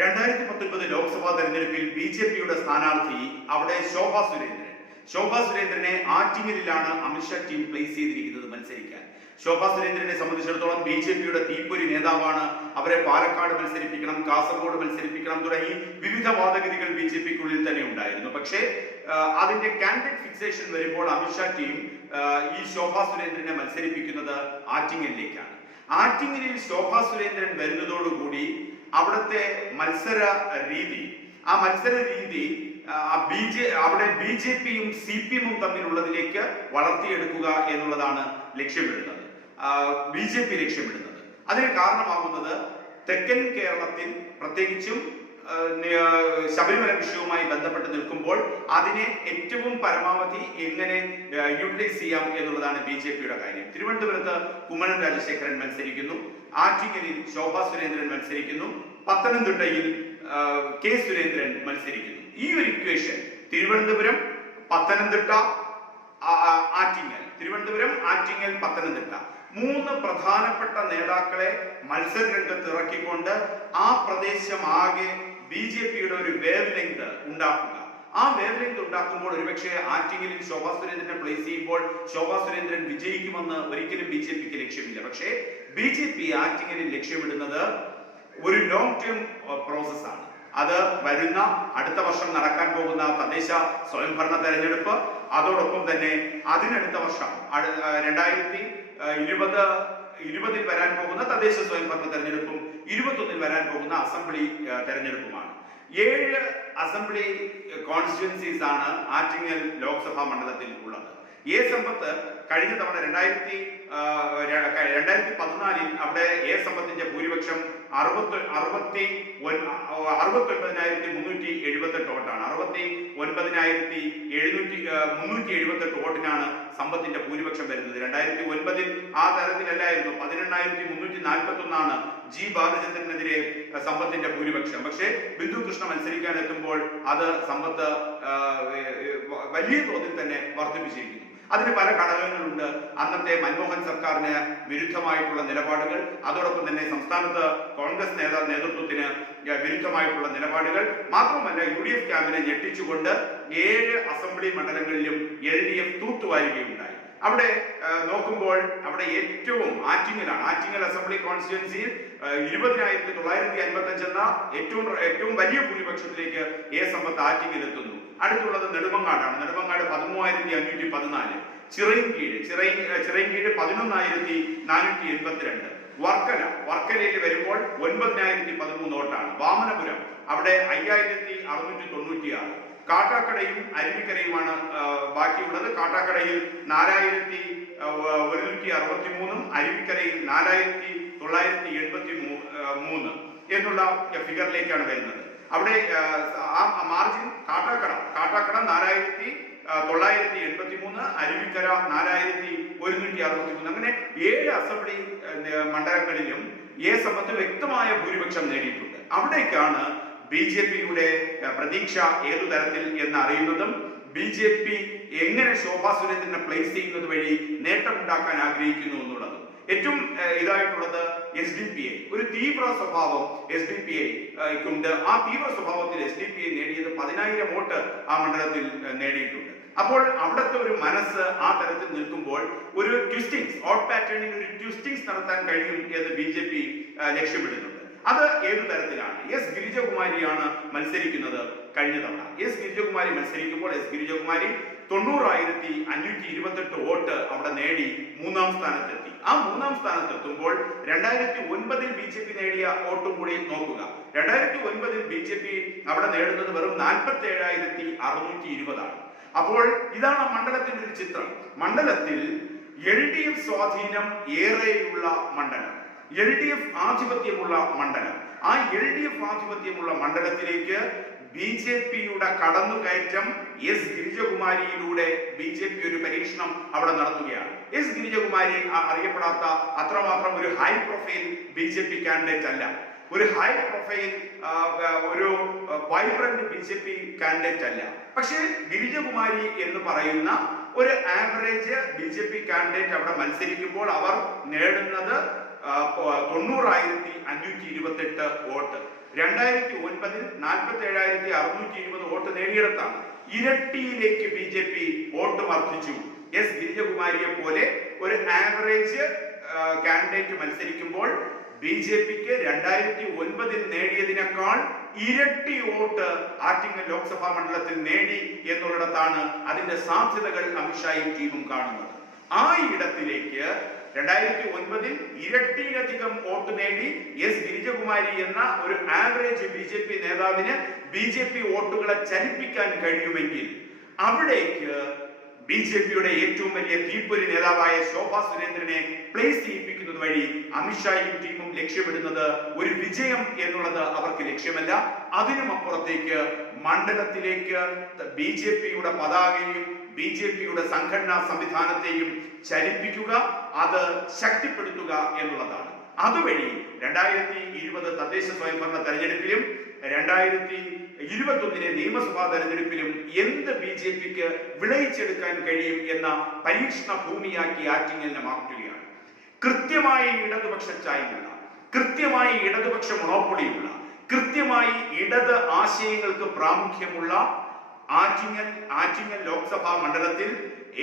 2019 ലോക്സഭാ തെരഞ്ഞെടുപ്പിൽ ബി.ജെ.പിയുടെ സ്ഥാനാർത്ഥി അവിടെ ശോഭാ സുരേന്ദ്രനെ ആറ്റിങ്ങലിലാണ് അമിത്ഷാ ടീം പ്ലേസ് ചെയ്തിരിക്കുന്നത് മത്സരിക്കാൻ. ശോഭാ സുരേന്ദ്രനെ സംബന്ധിച്ചിടത്തോളം ബി.ജെ.പിയുടെ തീപ്പൊരി നേതാവാണ്. അവരെ പാലക്കാട് മത്സരിപ്പിക്കണം, കാസർഗോഡ് മത്സരിപ്പിക്കണം തുടങ്ങി വിവിധ വാദഗതികൾ ബി.ജെ.പിക്കുള്ളിൽ തന്നെ ഉണ്ടായിരുന്നു. പക്ഷേ അതിന്റെ കാൻഡിഡേറ്റ് ഫിക്സേഷൻ വരുമ്പോൾ അമിത്ഷാ ടീം ഈ ശോഭാ സുരേന്ദ്രനെ മത്സരിപ്പിക്കുന്നത് ആറ്റിങ്ങലിലേക്കാണ്. ആറ്റിങ്ങലിൽ ശോഭാ സുരേന്ദ്രൻ വരുന്നതോടുകൂടി അവിടുത്തെ മത്സര രീതി അവിടെ ബി.ജെ.പിയും സി.പി.എമ്മും തമ്മിലുള്ളതിലേക്ക് വളർത്തിയെടുക്കുക എന്നുള്ളതാണ് ലക്ഷ്യമിടുന്നത്, ബി.ജെ.പി ലക്ഷ്യമിടുന്നത്. അതിന് കാരണമാകുന്നത് തെക്കൻ കേരളത്തിൽ പ്രത്യേകിച്ചും ശബരിമല വിഷയവുമായി ബന്ധപ്പെട്ട് നിൽക്കുമ്പോൾ അതിനെ ഏറ്റവും പരമാവധി എങ്ങനെ യൂട്ടിലൈസ് ചെയ്യാം എന്നുള്ളതാണ് ബി.ജെ.പിയുടെ കാര്യം. തിരുവനന്തപുരത്ത് കുമ്മനം രാജശേഖരൻ മത്സരിക്കുന്നു, ആറ്റിങ്ങലിൽ ശോഭാ സുരേന്ദ്രൻ മത്സരിക്കുന്നു, പത്തനംതിട്ടയിൽ കെ സുരേന്ദ്രൻ മത്സരിക്കുന്നു. ഈ ഒരു ഇക്വേഷൻ തിരുവനന്തപുരം, ആറ്റിങ്ങൽ, പത്തനംതിട്ട മൂന്ന് പ്രധാനപ്പെട്ട നേതാക്കളെ മത്സര രംഗത്ത് ഇറക്കിക്കൊണ്ട് ആ പ്രദേശം ആകെ ബി.ജെ.പിയുടെ ഒരു വേവ് ലെങ്ത് ഉണ്ടാക്കുക. ആ വേവ് ലെങ്ത് ഉണ്ടാക്കുമ്പോൾ ഒരുപക്ഷെ ആറ്റിങ്ങലിൽ ശോഭാ സുരേന്ദ്രനെ പ്ലേസ് ചെയ്യുമ്പോൾ ശോഭാ സുരേന്ദ്രൻ വിജയിക്കുമെന്ന് ഒരിക്കലും ബി.ജെ.പിക്ക് ലക്ഷ്യമില്ല. പക്ഷേ ബി.ജെ.പി ആറ്റിങ്ങലിൽ ലക്ഷ്യമിടുന്നത് ഒരു ലോങ് ടേം പ്രോസസ് ആണ്. അത് വരുന്ന അടുത്ത വർഷം നടക്കാൻ പോകുന്ന തദ്ദേശ സ്വയംഭരണ തെരഞ്ഞെടുപ്പ്, അതോടൊപ്പം തന്നെ അതിനടുത്ത വർഷം 2020 വരാൻ പോകുന്ന തദ്ദേശ സ്വയംഭരണ തെരഞ്ഞെടുപ്പും 2021 വരാൻ പോകുന്ന അസംബ്ലി തെരഞ്ഞെടുപ്പുമാണ്. 7 അസംബ്ലി കോൺസ്റ്റിറ്റ്യുവൻസീസ് ആണ് ആറ്റിങ്ങൽ ലോക്സഭാ മണ്ഡലത്തിൽ ഉള്ളത്. എ സമ്പത്ത് കഴിഞ്ഞ തവണ 2014 അവിടെ എ സമ്പത്തിന്റെ ഭൂരിപക്ഷം 69,378 വോട്ടാണ്. 69,378 വോട്ടിനാണ് സമ്പത്തിന്റെ ഭൂരിപക്ഷം വരുന്നത്. 2009 ആ തരത്തിലല്ലായിരുന്നു. 18,341 ജി ബാലചന്ദ്രനെതിരെ സമ്പത്തിന്റെ ഭൂരിപക്ഷം. പക്ഷേ ബിന്ദു കൃഷ്ണ മത്സരിക്കാൻ എത്തുമ്പോൾ അത് സമ്പത്ത് വലിയ തോതിൽ തന്നെ വർദ്ധിപ്പിച്ചിരിക്കുന്നു. അതിന് പല ഘടകങ്ങളുണ്ട്. അന്നത്തെ മൻമോഹൻ സർക്കാരിന് വിരുദ്ധമായിട്ടുള്ള നിലപാടുകൾ, അതോടൊപ്പം തന്നെ സംസ്ഥാനത്ത് കോൺഗ്രസ് നേതൃത്വത്തിന് വിരുദ്ധമായിട്ടുള്ള നിലപാടുകൾ, മാത്രമല്ല UDF ക്യാമ്പിനെ ഞെട്ടിച്ചുകൊണ്ട് 7 അസംബ്ലി മണ്ഡലങ്ങളിലും LDF തൂത്തുവാരുകയുണ്ടായി. അവിടെ നോക്കുമ്പോൾ അവിടെ ഏറ്റവും ആറ്റിങ്ങൽ അസംബ്ലി കോൺസ്റ്റിറ്റ്യുവൻസിയിൽ 20,955 എന്ന ഏറ്റവും വലിയ ഭൂരിപക്ഷത്തിലേക്ക് എ സമ്പത്ത് ആറ്റിങ്ങൽ എത്തുന്നു. അടുത്തുള്ളത് നെടുമങ്ങാടാണ്. നെടുമങ്ങാട് 13,514, ചിറയിൻകീഴ് 11,482, വർക്കലയിൽ വരുമ്പോൾ 9,013 വോട്ടാണ്. വാമനപുരം അവിടെ 5,696, കാട്ടാക്കടയും അരുവിക്കരയുമാണ് ബാക്കിയുള്ളത്. കാട്ടാക്കടയിൽ 4,163, അരുവിക്കരയിൽ 4,983 എന്നുള്ള ഫിഗറിലേക്കാണ് വരുന്നത്. അവിടെ ആ മാർജിൻ കാട്ടാക്കട 4,983, അരുവിക്കര 4,163, അങ്ങനെ 7 അസംബ്ലി മണ്ഡലങ്ങളിലും എ സമ്പത്ത് വ്യക്തമായ ഭൂരിപക്ഷം നേടിയിട്ടുണ്ട്. അവിടേക്കാണ് ബി.ജെ.പിയുടെ പ്രതീക്ഷ ഏതു തരത്തിൽ എന്നറിയുന്നതും ബി.ജെ.പി എങ്ങനെ ശോഭാ സുരേന്ദ്രനെ പ്ലേസ് ചെയ്യുന്നത് വഴി നേട്ടമുണ്ടാക്കാൻ ആഗ്രഹിക്കുന്നു എന്നുള്ളതും. ഏറ്റവും ഇതായിട്ടുള്ളത് SDPI, ഒരു തീവ്ര സ്വഭാവം SDPIക്കുണ്ട്. ആ തീവ്ര സ്വഭാവത്തിൽ SDPI നേടിയത് 10,000 വോട്ട് ആ മണ്ഡലത്തിൽ നേടിയിട്ടുണ്ട്. അപ്പോൾ അവിടുത്തെ ഒരു മനസ്സ് ആ തരത്തിൽ നിൽക്കുമ്പോൾ ഒരു ഓട്ട് പാറ്റേണിൽ ഒരു ട്വിസ്റ്റിംഗ്സ് നടത്താൻ കഴിയും എന്ന് ബി.ജെ.പി ലക്ഷ്യമിടുന്നുണ്ട്. അത് ഏതു തരത്തിലാണ്? എസ് ഗിരിജകുമാരിയാണ് മത്സരിക്കുന്നത്. കഴിഞ്ഞ തവണ എസ് ഗിരിജകുമാരി മത്സരിക്കുമ്പോൾ എസ് ഗിരിജകുമാരി 90,528 വോട്ട് അവിടെ നേടി 3-ാം സ്ഥാനത്തെത്തി. ആ 3-ാം സ്ഥാനത്തെത്തുമ്പോൾ 2009 ബി.ജെ.പി നേടിയ വോട്ടും കൂടി നോക്കുക. 2009 ബി.ജെ.പി അവിടെ നേടുന്നത് വെറും 47,620 ആണ്. അപ്പോൾ ഇതാണ് മണ്ഡലത്തിന്റെ ഒരു ചിത്രം. മണ്ഡലത്തിൽ LDF സ്വാധീനം ഏറെയുള്ള മണ്ഡലം, LDF ആധിപത്യമുള്ള മണ്ഡലം. ആ LDF ആധിപത്യമുള്ള മണ്ഡലത്തിലേക്ക് ബി.ജെ.പിയുടെ കടന്നുകയറ്റം എസ് ഗിരിജകുമാരിയിലൂടെ ബി.ജെ.പി ഒരു പരീക്ഷണം അവിടെ നടത്തുകയാണ്. എസ് ഗിരിജകുമാരി അറിയപ്പെടാത്ത അത്രമാത്രം ഒരു ഹൈ പ്രൊഫൈൽ ബി.ജെ.പി കാൻഡിഡേറ്റ് അല്ല. ഒരു ഹൈ പ്രൊഫൈൽ ഒരു വൈബ്രന്റ് ബി.ജെ.പി കാൻഡിഡേറ്റ് അല്ല. പക്ഷേ ഗിരിജകുമാരി എന്ന് പറയുന്ന ഒരു ആവറേജ് ബി.ജെ.പി കാൻഡിഡേറ്റ് അവിടെ മത്സരിക്കുമ്പോൾ അവർ നേടുന്നത് 90,528 വോട്ട്. 2009 47,620 വോട്ട് നേടിയെടുത്താണ്. ഇരട്ടിയിലേക്ക് BJP വോട്ട് വർദ്ധിച്ചു. എസ് ഗിരിജകുമാരിയെ പോലെ ഒരു ആവറേജ് കാൻഡിഡേറ്റ് മത്സരിക്കുമ്പോൾ BJPക്ക് 2009 നേടിയതിനേക്കാൾ ഇരട്ടി വോട്ട് ആറ്റിങ്ങൽ ലോക്സഭാ മണ്ഡലത്തിൽ നേടി എന്നുള്ളിടത്താണ് അതിന്റെ സാധ്യതകൾ അമിത്ഷായും ടീമും കാണുന്നത്. ആ ഇടത്തിലേക്ക് 2009 ഇരട്ടിയിലധികം വോട്ട് നേടി എസ് ഗിരിജകുമാരി എന്ന ഒരു ആവറേജ് BJP നേതാവിന് BJP വോട്ടുകളെ ചലിപ്പിക്കാൻ കഴിയുമെങ്കിൽ അവിടേക്ക് BJPയുടെ ഏറ്റവും വലിയ തീപ്പൊരി നേതാവായ ശോഭാ സുരേന്ദ്രനെ പ്ലേസ് ചെയ്യിപ്പിക്കുന്നത് വഴി അമിത്ഷായും ടീമും ലക്ഷ്യമിടുന്നത് ഒരു വിജയം എന്നുള്ളത് അവർക്ക് ലക്ഷ്യമല്ല. അതിനും അപ്പുറത്തേക്ക് മണ്ഡലത്തിലേക്ക് BJPയുടെ പതാകയും BJPയുടെ സംഘടനാ സംവിധാനത്തെയും ചലിപ്പിക്കുക, അത് ശക്തിപ്പെടുത്തുക എന്നുള്ളതാണ്. അതുവഴി 2020 തദ്ദേശ സ്വയംഭരണ തെരഞ്ഞെടുപ്പിലും 2021 നിയമസഭാ തെരഞ്ഞെടുപ്പിലും എന്ത് BJPക്ക് വിളയിച്ചെടുക്കാൻ കഴിയും എന്ന പരീക്ഷണ ഭൂമിയാക്കി ആറ്റിങ്ങലിനെ മാറ്റുകയാണ്. കൃത്യമായി ഇടതുപക്ഷ ചായ്വുള്ള, കൃത്യമായി ഇടതുപക്ഷ മൊണോപ്പൊളിയുള്ള, കൃത്യമായി ഇടത് ആശയങ്ങൾക്ക് പ്രാമുഖ്യമുള്ള ആറ്റിങ്ങൽ ലോക്സഭാ മണ്ഡലത്തിൽ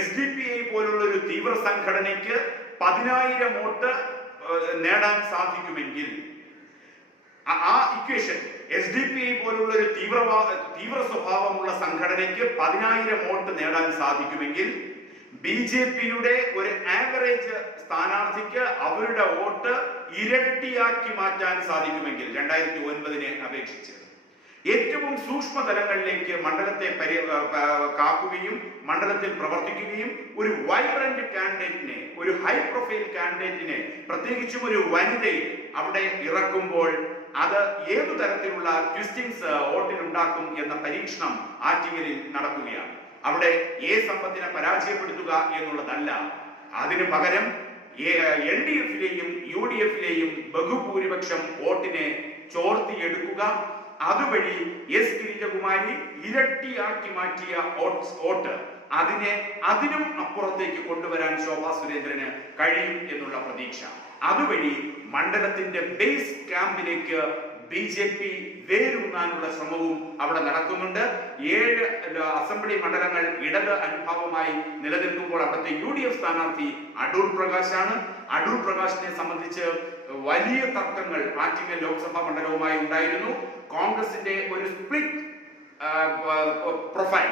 SDPI പോലുള്ള ഒരു തീവ്ര സംഘടനയ്ക്ക് 10,000 വോട്ട് നേടാൻ സാധിക്കുമെങ്കിൽ, ആ ഇക്വേഷൻ SDPI പോലുള്ള ഒരു തീവ്ര സ്വഭാവമുള്ള സംഘടനയ്ക്ക് 10,000 വോട്ട് നേടാൻ സാധിക്കുമെങ്കിൽ BJPയുടെ ഒരു ആവറേജ് സ്ഥാനാർത്ഥിക്ക് അവരുടെ വോട്ട് ഇരട്ടിയാക്കി മാറ്റാൻ സാധിക്കുമെങ്കിൽ 2009 അപേക്ഷിച്ച് ഏറ്റവും സൂക്ഷ്മ തലങ്ങളിലേക്ക് മണ്ഡലത്തെ കാക്കുകയും മണ്ഡലത്തിൽ പ്രവർത്തിക്കുകയും ഒരു വൈബ്രന്റ് കാൻഡിഡേറ്റിനെ, ഒരു ഹൈ പ്രൊഫൈൽ കാൻഡിഡേറ്റിനെ, പ്രത്യേകിച്ചും ഒരു വനിതയെ അവിടെ ഇറക്കുമ്പോൾ അത് ഏതു തരത്തിലുള്ള ട്വിസ്റ്റിംഗ്സ് വോട്ടിലുണ്ടാക്കും എന്ന പരീക്ഷണം ആറ്റിങ്ങലിൽ നടക്കുകയാണ്. അവിടെ സമ്പത്തിനെ പരാജയപ്പെടുത്തുക എന്നുള്ളതല്ല, അതിനു പകരം LDFിലെയും UDFിലെയും ബഹുഭൂരിപക്ഷം വോട്ടിനെ ചോർത്തിയെടുക്കുക, അതുവഴി എസ് ഗിരിജകുമാരി ഇരട്ടിയാക്കി മാറ്റിയ വോട്ട് അതിനും അപ്പുറത്തേക്ക് കൊണ്ടുവരാൻ ശോഭാ സുരേന്ദ്രന് കഴിയും എന്നുള്ള പ്രതീക്ഷ. അതുവഴി മണ്ഡലത്തിന്റെ ബേസ് ക്യാമ്പിലേക്ക് BJP വേരൂന്നാനുള്ള ശ്രമവും അവിടെ നടക്കുന്നുണ്ട്. 7 അസംബ്ലി മണ്ഡലങ്ങൾ ഇടത് അനുഭാവമായി നിലനിൽക്കുമ്പോൾ അവിടുത്തെ UDF സ്ഥാനാർത്ഥി അടൂർ പ്രകാശാണ്. അടൂർ പ്രകാശിനെ സംബന്ധിച്ച് വലിയ തർക്കങ്ങൾ ആറ്റിങ്ങൽ ലോക്സഭാ മണ്ഡലവുമായി ഉണ്ടായിരുന്നു. കോൺഗ്രസിന്റെ ഒരു സ്പ്ലിറ്റ് പ്രൊഫൈൽ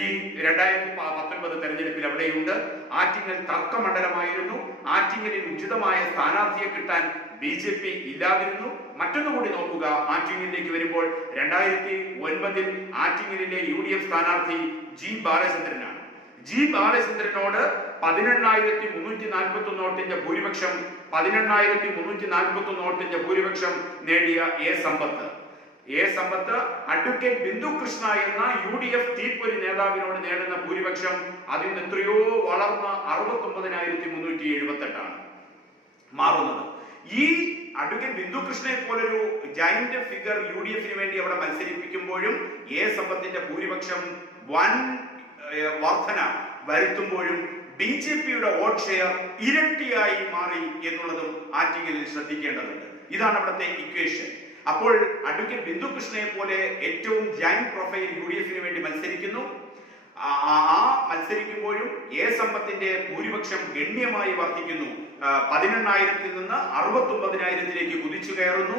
ഈ 2019 തെരഞ്ഞെടുപ്പിൽ അവിടെയുണ്ട്. ആറ്റിങ്ങൽ തർക്കമണ്ഡലമായിരുന്നു. ആറ്റിങ്ങലിൽ ഉചിതമായ സ്ഥാനാർത്ഥിയെ കിട്ടാൻ BJP ഇല്ലാതിരുന്നു. മറ്റൊന്നുകൂടി നോക്കുക, ആറ്റിങ്ങലിലേക്ക് വരുമ്പോൾ 2009 ആറ്റിങ്ങലിലെ UDF സ്ഥാനാർത്ഥി G ബാലചന്ദ്രനാണ്. G ബാലചന്ദ്രനോട് 18,341 വോട്ടിന്റെ ഭൂരിപക്ഷം 18,341 വോട്ടിന്റെ ഭൂരിപക്ഷം നേടിയ സമ്പത്ത് അഡ്വക്കേറ്റ് ബിന്ദു കൃഷ്ണ എന്ന UDF തീപ്പൊരി നേതാവിനോട് നേടുന്ന ഭൂരിപക്ഷം അതിന് എത്രയോ വളർന്ന 69,378 ആണ് മാറുന്നത്. ഈ അഡ്വക്കേറ്റ് ബിന്ദു കൃഷ്ണയെ പോലൊരു ജൈന്റ് ഫിഗർ UDFിന് വേണ്ടി അവിടെ മത്സരിപ്പിക്കുമ്പോഴും സമ്പത്തിന്റെ ഭൂരിപക്ഷം വൻ വർധന വരുത്തുമ്പോഴും BJPയുടെ വോട്ട് ഷെയർ ഇരട്ടിയായി മാറി എന്നുള്ളതും ആറ്റിങ്ങലിൽ ശ്രദ്ധിക്കേണ്ടതുണ്ട്. ഇതാണ് അവിടുത്തെ ഇക്വേഷൻ. അപ്പോൾ അഡ്വക്കേറ്റ് ബിന്ദു കൃഷ്ണയെ പോലെ ഏറ്റവും ജൈന്റ് പ്രൊഫൈൽ UDFിന് വേണ്ടി മത്സരിക്കുന്നു. മത്സരിക്കുമ്പോഴും സമ്പത്തിന്റെ ഭൂരിപക്ഷം ഗണ്യമായി വർദ്ധിക്കുന്നു. 18,000-ൽ നിന്ന് 69,000-ലേക്ക് കുതിച്ചു കയറുന്നു.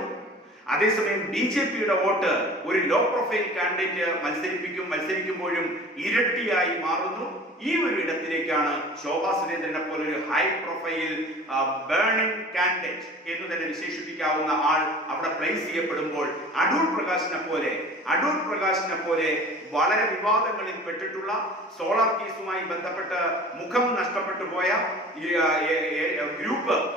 അതേസമയം BJPയുടെ വോട്ട് ഒരു ലോ പ്രൊഫൈൽ കാൻഡിഡേറ്റ് മത്സരിക്കുമ്പോഴും ഇരട്ടിയായി മാറുന്നു. ഈ ഒരു ഇടത്തിലേക്കാണ് ശോഭാ സുരേന്ദ്രനെ പോലെ ഒരു ഹൈ പ്രൊഫൈൽ ബേണിംഗ് കാൻഡിഡേറ്റ് എന്ന് തന്നെ വിശേഷിപ്പിക്കാവുന്ന ആൾ അവിടെ പ്ലേസ് ചെയ്യപ്പെടുമ്പോൾ അടൂർ പ്രകാശിനെ പോലെ വളരെ വിവാദങ്ങളിൽ പെട്ടിട്ടുള്ള സോളാർ കേസുമായി ബന്ധപ്പെട്ട് മുഖം നഷ്ടപ്പെട്ടു പോയ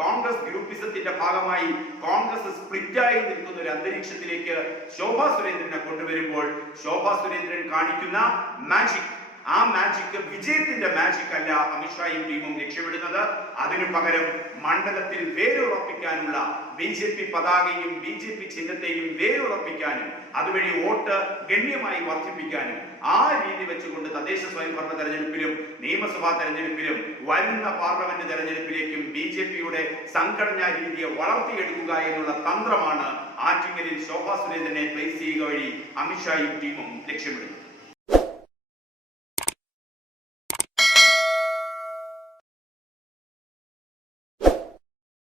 കോൺഗ്രസ് ഗ്രൂപ്പിസത്തിന്റെ ഭാഗമായി കോൺഗ്രസ് സ്പ്ലിറ്റായി നിൽക്കുന്ന ഒരു അന്തരീക്ഷത്തിലേക്ക് ശോഭാ സുരേന്ദ്രനെ കൊണ്ടുവരുമ്പോൾ ശോഭാ സുരേന്ദ്രൻ കാണിക്കുന്ന മാജിക്, ആ മാജിക്, വിജയത്തിന്റെ മാജിക് അല്ല അമിത്ഷായും ടീമും ലക്ഷ്യമിടുന്നത്. അതിനു പകരം മണ്ഡലത്തിൽ വേരുറപ്പിക്കാനുള്ള BJP പതാകയും BJP ചിഹ്നത്തെയും വേരുറപ്പിക്കാനും അതുവഴി വോട്ട് ഗണ്യമായി വർദ്ധിപ്പിക്കാനും ആ രീതി വെച്ചുകൊണ്ട് തദ്ദേശ സ്വയംഭരണ തെരഞ്ഞെടുപ്പിലും നിയമസഭാ തെരഞ്ഞെടുപ്പിലും വരുന്ന പാർലമെന്റ് തെരഞ്ഞെടുപ്പിലേക്കും BJPയുടെ സംഘടനാ രീതിയെ വളർത്തിയെടുക്കുക എന്നുള്ള തന്ത്രമാണ് ആറ്റിങ്ങലിൽ ശോഭാ സുരേന്ദ്രനെ പ്ലേസ് ചെയ്യുക വഴി അമിത്ഷായും ടീമും ലക്ഷ്യമിടുന്നത്.